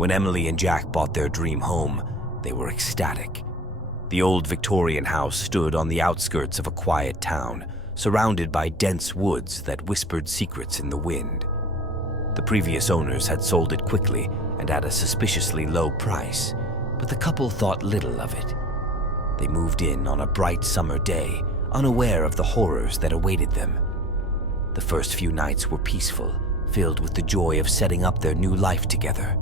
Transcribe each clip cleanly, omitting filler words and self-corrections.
When Emily and Jack bought their dream home, they were ecstatic. The old Victorian house stood on the outskirts of a quiet town, surrounded by dense woods that whispered secrets in the wind. The previous owners had sold it quickly and at a suspiciously low price, but the couple thought little of it. They moved in on a bright summer day, unaware of the horrors that awaited them. The first few nights were peaceful, filled with the joy of setting up their new life together.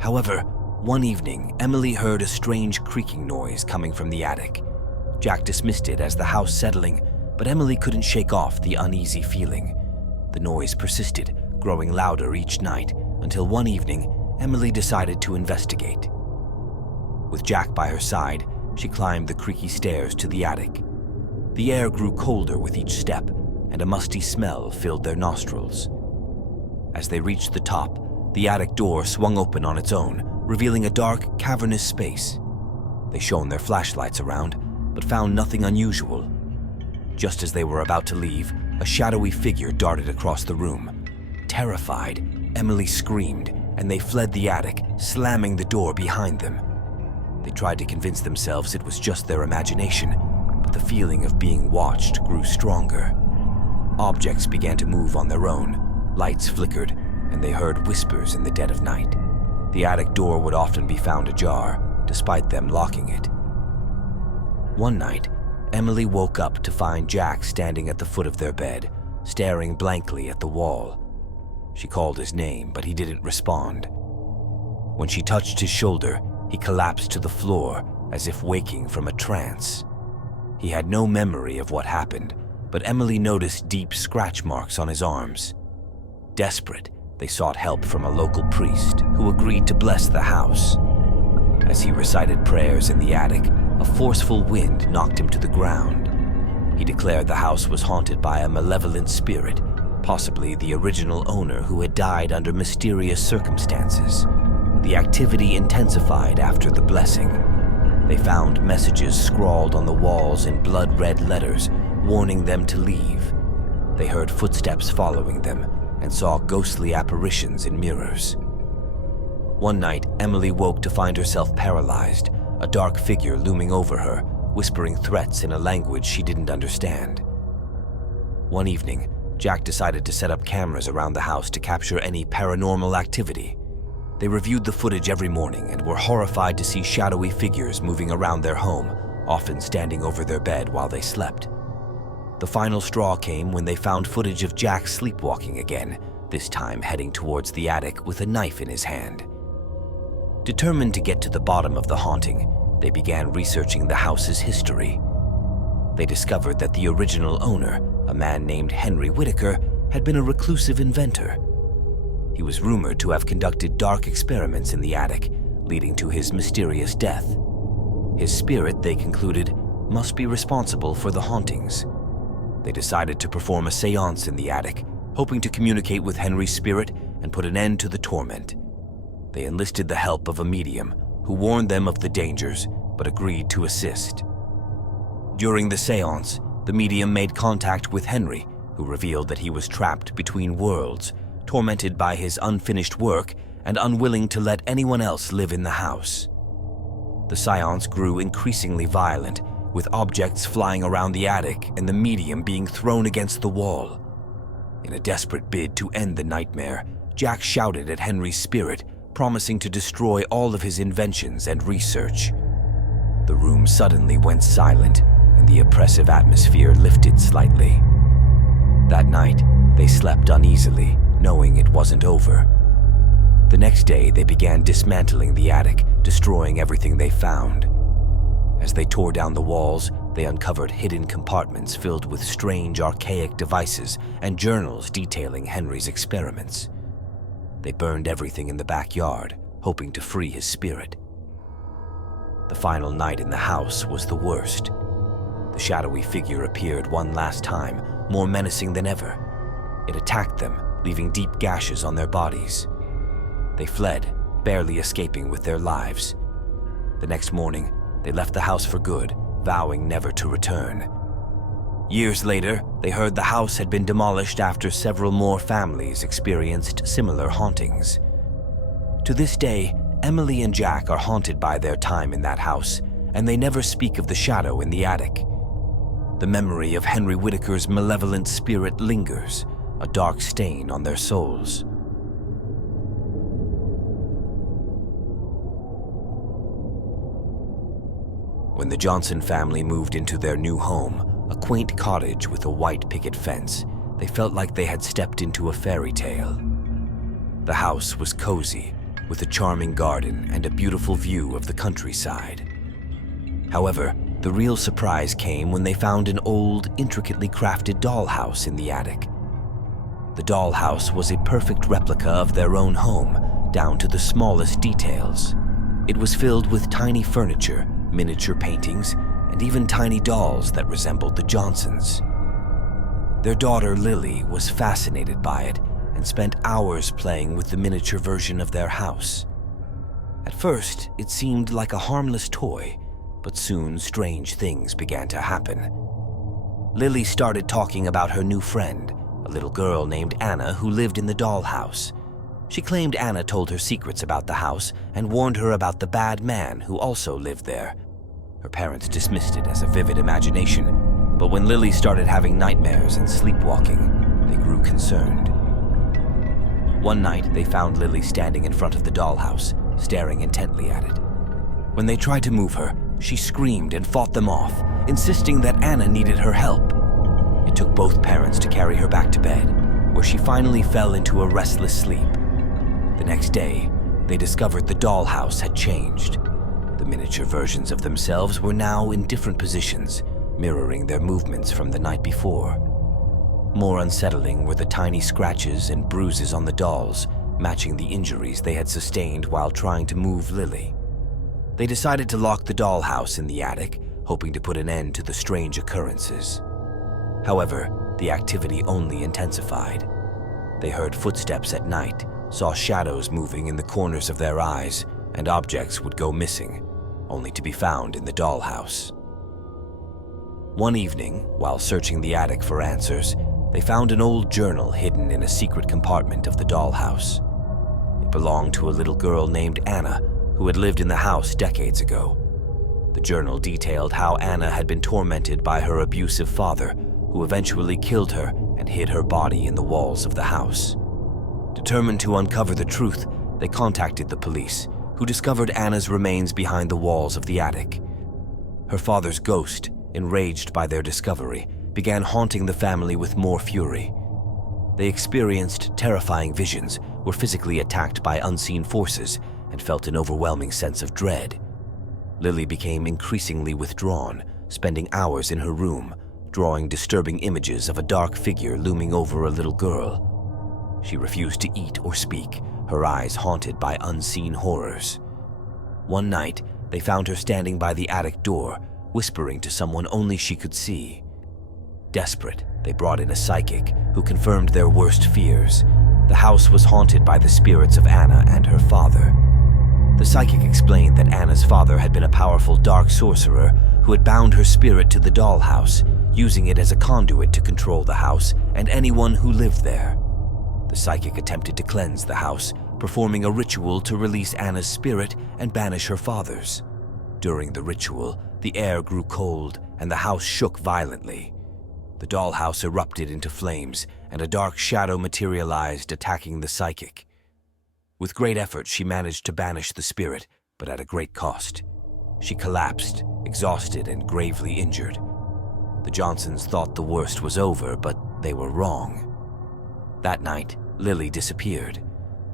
However, one evening, Emily heard a strange creaking noise coming from the attic. Jack dismissed it as the house settling, but Emily couldn't shake off the uneasy feeling. The noise persisted, growing louder each night, until one evening, Emily decided to investigate. With Jack by her side, she climbed the creaky stairs to the attic. The air grew colder with each step, and a musty smell filled their nostrils. As they reached the top, the attic door swung open on its own, revealing a dark, cavernous space. They shone their flashlights around, but found nothing unusual. Just as they were about to leave, a shadowy figure darted across the room. Terrified, Emily screamed, and they fled the attic, slamming the door behind them. They tried to convince themselves it was just their imagination, but the feeling of being watched grew stronger. Objects began to move on their own, lights flickered, and they heard whispers in the dead of night. The attic door would often be found ajar, despite them locking it. One night, Emily woke up to find Jack standing at the foot of their bed, staring blankly at the wall. She called his name, but he didn't respond. When she touched his shoulder, he collapsed to the floor as if waking from a trance. He had no memory of what happened, but Emily noticed deep scratch marks on his arms. Desperate, they sought help from a local priest who agreed to bless the house. As he recited prayers in the attic, a forceful wind knocked him to the ground. He declared the house was haunted by a malevolent spirit, possibly the original owner who had died under mysterious circumstances. The activity intensified after the blessing. They found messages scrawled on the walls in blood-red letters, warning them to leave. They heard footsteps following them and saw ghostly apparitions in mirrors. One night, Emily woke to find herself paralyzed, a dark figure looming over her, whispering threats in a language she didn't understand. One evening, Jack decided to set up cameras around the house to capture any paranormal activity. They reviewed the footage every morning and were horrified to see shadowy figures moving around their home, often standing over their bed while they slept. The final straw came when they found footage of Jack sleepwalking again, this time heading towards the attic with a knife in his hand. Determined to get to the bottom of the haunting, they began researching the house's history. They discovered that the original owner, a man named Henry Whitaker, had been a reclusive inventor. He was rumored to have conducted dark experiments in the attic, leading to his mysterious death. His spirit, they concluded, must be responsible for the hauntings. They decided to perform a seance in the attic, hoping to communicate with Henry's spirit and put an end to the torment. They enlisted the help of a medium, who warned them of the dangers, but agreed to assist. During the seance, the medium made contact with Henry, who revealed that he was trapped between worlds, tormented by his unfinished work and unwilling to let anyone else live in the house. The seance grew increasingly violent, with objects flying around the attic and the medium being thrown against the wall. In a desperate bid to end the nightmare, Jack shouted at Henry's spirit, promising to destroy all of his inventions and research. The room suddenly went silent, and the oppressive atmosphere lifted slightly. That night, they slept uneasily, knowing it wasn't over. The next day, they began dismantling the attic, destroying everything they found. As they tore down the walls, they uncovered hidden compartments filled with strange, archaic devices and journals detailing Henry's experiments. They burned everything in the backyard, hoping to free his spirit. The final night in the house was the worst. The shadowy figure appeared one last time, more menacing than ever. It attacked them, leaving deep gashes on their bodies. They fled, barely escaping with their lives. The next morning, they left the house for good, vowing never to return. Years later, they heard the house had been demolished after several more families experienced similar hauntings. To this day, Emily and Jack are haunted by their time in that house, and they never speak of the shadow in the attic. The memory of Henry Whitaker's malevolent spirit lingers, a dark stain on their souls. When the Johnson family moved into their new home, a quaint cottage with a white picket fence, they felt like they had stepped into a fairy tale. The house was cozy, with a charming garden and a beautiful view of the countryside. However, the real surprise came when they found an old, intricately crafted dollhouse in the attic. The dollhouse was a perfect replica of their own home, down to the smallest details. It was filled with tiny furniture, miniature paintings, and even tiny dolls that resembled the Johnsons. Their daughter Lily was fascinated by it and spent hours playing with the miniature version of their house. At first, it seemed like a harmless toy, but soon strange things began to happen. Lily started talking about her new friend, a little girl named Anna who lived in the dollhouse. She claimed Anna told her secrets about the house and warned her about the bad man who also lived there. Her parents dismissed it as a vivid imagination, but when Lily started having nightmares and sleepwalking, they grew concerned. One night, they found Lily standing in front of the dollhouse, staring intently at it. When they tried to move her, she screamed and fought them off, insisting that Anna needed her help. It took both parents to carry her back to bed, where she finally fell into a restless sleep. The next day, they discovered the dollhouse had changed. The miniature versions of themselves were now in different positions, mirroring their movements from the night before. More unsettling were the tiny scratches and bruises on the dolls, matching the injuries they had sustained while trying to move Lily. They decided to lock the dollhouse in the attic, hoping to put an end to the strange occurrences. However, the activity only intensified. They heard footsteps at night, saw shadows moving in the corners of their eyes, and objects would go missing, only to be found in the dollhouse. One evening, while searching the attic for answers, they found an old journal hidden in a secret compartment of the dollhouse. It belonged to a little girl named Anna, who had lived in the house decades ago. The journal detailed how Anna had been tormented by her abusive father, who eventually killed her and hid her body in the walls of the house. Determined to uncover the truth, they contacted the police, who discovered Anna's remains behind the walls of the attic. Her father's ghost, enraged by their discovery, began haunting the family with more fury. They experienced terrifying visions, were physically attacked by unseen forces, and felt an overwhelming sense of dread. Lily became increasingly withdrawn, spending hours in her room, drawing disturbing images of a dark figure looming over a little girl. She refused to eat or speak, her eyes haunted by unseen horrors. One night, they found her standing by the attic door, whispering to someone only she could see. Desperate, they brought in a psychic who confirmed their worst fears. The house was haunted by the spirits of Anna and her father. The psychic explained that Anna's father had been a powerful dark sorcerer who had bound her spirit to the dollhouse, using it as a conduit to control the house and anyone who lived there. The psychic attempted to cleanse the house, performing a ritual to release Anna's spirit and banish her father's. During the ritual, the air grew cold and the house shook violently. The dollhouse erupted into flames, and a dark shadow materialized, attacking the psychic. With great effort, she managed to banish the spirit, but at a great cost. She collapsed, exhausted and gravely injured. The Johnsons thought the worst was over, but they were wrong. That night, Lily disappeared.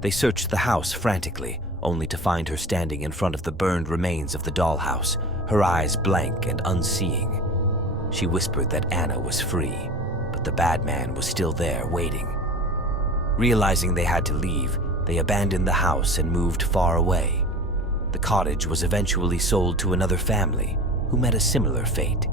They searched the house frantically, only to find her standing in front of the burned remains of the dollhouse, her eyes blank and unseeing. She whispered that Anna was free, but the bad man was still there waiting. Realizing they had to leave, they abandoned the house and moved far away. The cottage was eventually sold to another family who met a similar fate.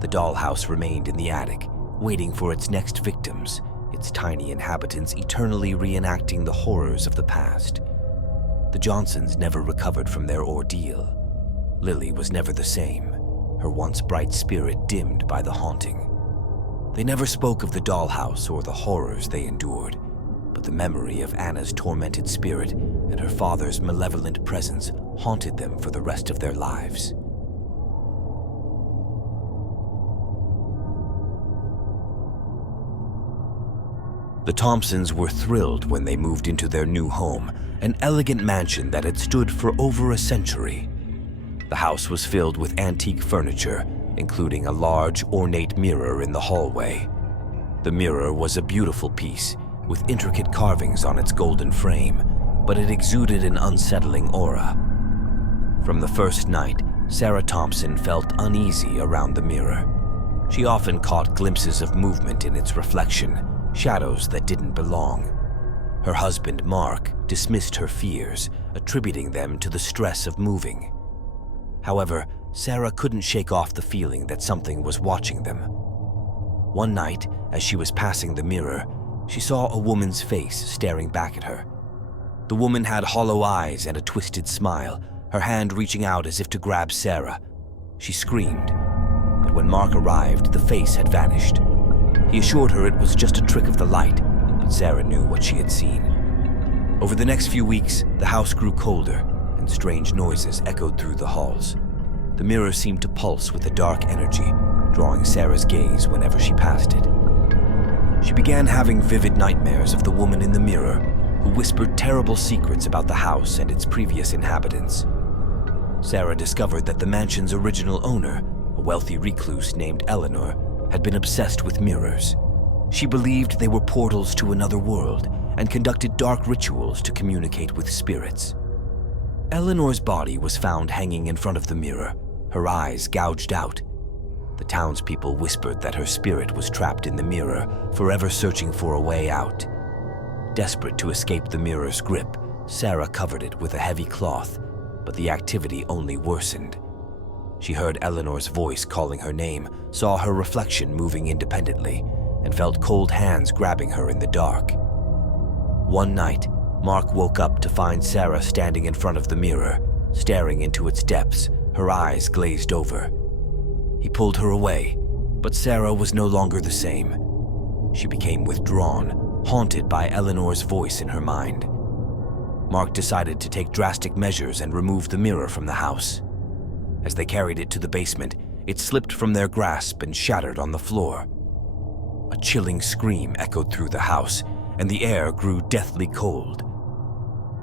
The dollhouse remained in the attic, waiting for its next victims, its tiny inhabitants eternally reenacting the horrors of the past. The Johnsons never recovered from their ordeal. Lily was never the same, her once bright spirit dimmed by the haunting. They never spoke of the dollhouse or the horrors they endured, but the memory of Anna's tormented spirit and her father's malevolent presence haunted them for the rest of their lives. The Thompsons were thrilled when they moved into their new home, an elegant mansion that had stood for over a century. The house was filled with antique furniture, including a large, ornate mirror in the hallway. The mirror was a beautiful piece, with intricate carvings on its golden frame, but it exuded an unsettling aura. From the first night, Sarah Thompson felt uneasy around the mirror. She often caught glimpses of movement in its reflection, shadows that didn't belong. Her husband, Mark, dismissed her fears, attributing them to the stress of moving. However, Sarah couldn't shake off the feeling that something was watching them. One night, as she was passing the mirror, she saw a woman's face staring back at her. The woman had hollow eyes and a twisted smile, her hand reaching out as if to grab Sarah. She screamed, but when Mark arrived, the face had vanished. He assured her it was just a trick of the light, but Sarah knew what she had seen. Over the next few weeks, the house grew colder, and strange noises echoed through the halls. The mirror seemed to pulse with a dark energy, drawing Sarah's gaze whenever she passed it. She began having vivid nightmares of the woman in the mirror, who whispered terrible secrets about the house and its previous inhabitants. Sarah discovered that the mansion's original owner, a wealthy recluse named Eleanor, had been obsessed with mirrors. She believed they were portals to another world and conducted dark rituals to communicate with spirits. Eleanor's body was found hanging in front of the mirror, her eyes gouged out. The townspeople whispered that her spirit was trapped in the mirror, forever searching for a way out. Desperate to escape the mirror's grip, Sarah covered it with a heavy cloth, but the activity only worsened. She heard Eleanor's voice calling her name, saw her reflection moving independently, and felt cold hands grabbing her in the dark. One night, Mark woke up to find Sarah standing in front of the mirror, staring into its depths, her eyes glazed over. He pulled her away, but Sarah was no longer the same. She became withdrawn, haunted by Eleanor's voice in her mind. Mark decided to take drastic measures and remove the mirror from the house. As they carried it to the basement, it slipped from their grasp and shattered on the floor. A chilling scream echoed through the house, and the air grew deathly cold.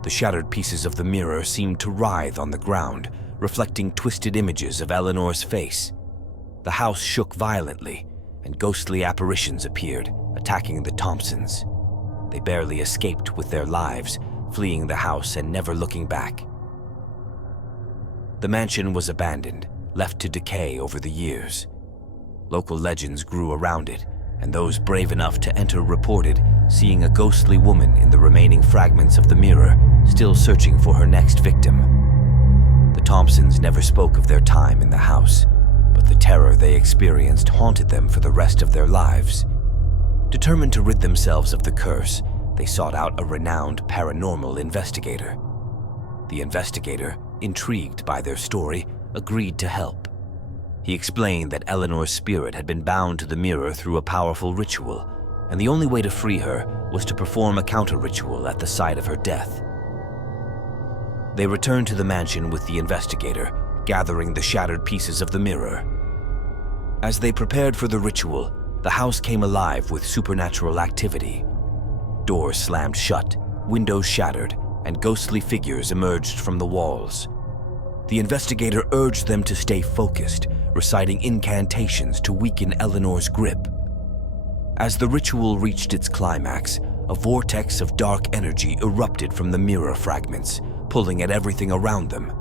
The shattered pieces of the mirror seemed to writhe on the ground, reflecting twisted images of Eleanor's face. The house shook violently, and ghostly apparitions appeared, attacking the Thompsons. They barely escaped with their lives, fleeing the house and never looking back. The mansion was abandoned, left to decay over the years. Local legends grew around it, and those brave enough to enter reported seeing a ghostly woman in the remaining fragments of the mirror, still searching for her next victim. The Thompsons never spoke of their time in the house, but the terror they experienced haunted them for the rest of their lives. Determined to rid themselves of the curse, they sought out a renowned paranormal investigator. The investigator, intrigued by their story, agreed to help. He explained that Eleanor's spirit had been bound to the mirror through a powerful ritual, and the only way to free her was to perform a counter-ritual at the site of her death. They returned to the mansion with the investigator, gathering the shattered pieces of the mirror. As they prepared for the ritual, the house came alive with supernatural activity. Doors slammed shut, windows shattered, and ghostly figures emerged from the walls. The investigator urged them to stay focused, reciting incantations to weaken Eleanor's grip. As the ritual reached its climax, a vortex of dark energy erupted from the mirror fragments, pulling at everything around them.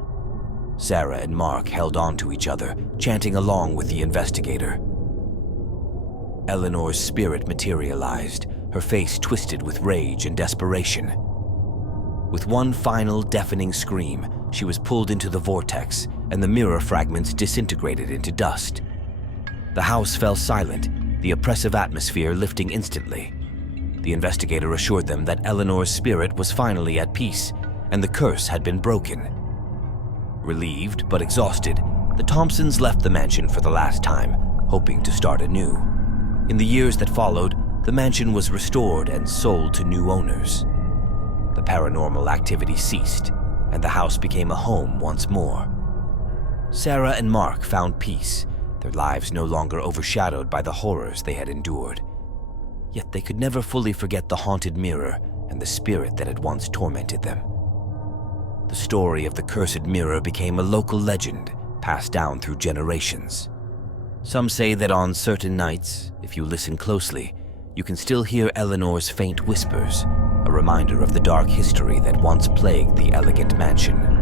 Sarah and Mark held on to each other, chanting along with the investigator. Eleanor's spirit materialized, her face twisted with rage and desperation. With one final deafening scream, she was pulled into the vortex, and the mirror fragments disintegrated into dust. The house fell silent, the oppressive atmosphere lifting instantly. The investigator assured them that Eleanor's spirit was finally at peace, and the curse had been broken. Relieved but exhausted, the Thompsons left the mansion for the last time, hoping to start anew. In the years that followed, the mansion was restored and sold to new owners. The paranormal activity ceased, and the house became a home once more. Sarah and Mark found peace, their lives no longer overshadowed by the horrors they had endured. Yet they could never fully forget the haunted mirror and the spirit that had once tormented them. The story of the cursed mirror became a local legend, passed down through generations. Some say that on certain nights, if you listen closely, you can still hear Eleanor's faint whispers, a reminder of the dark history that once plagued the elegant mansion.